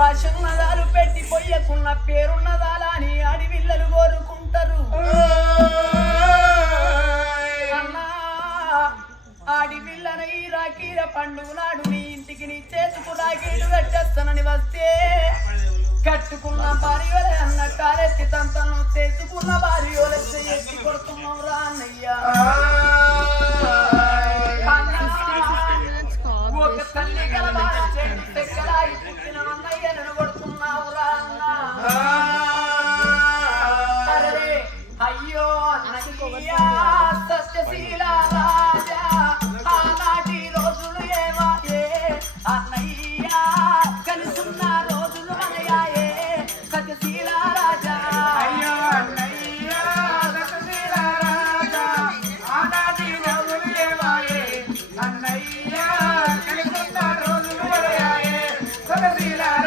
ఆశన్నదాలు పెట్టి పొయ్యకున్న పేరున్నదాలా అని అడివిల్లలు కోరుకుంటారు. అన్నా ఆడివిల్లన ఈ రాకీర పండుగ నాడు నీ ఇంటికి నీ చేతుకు రాకీలు కట్టేస్తానని వస్తే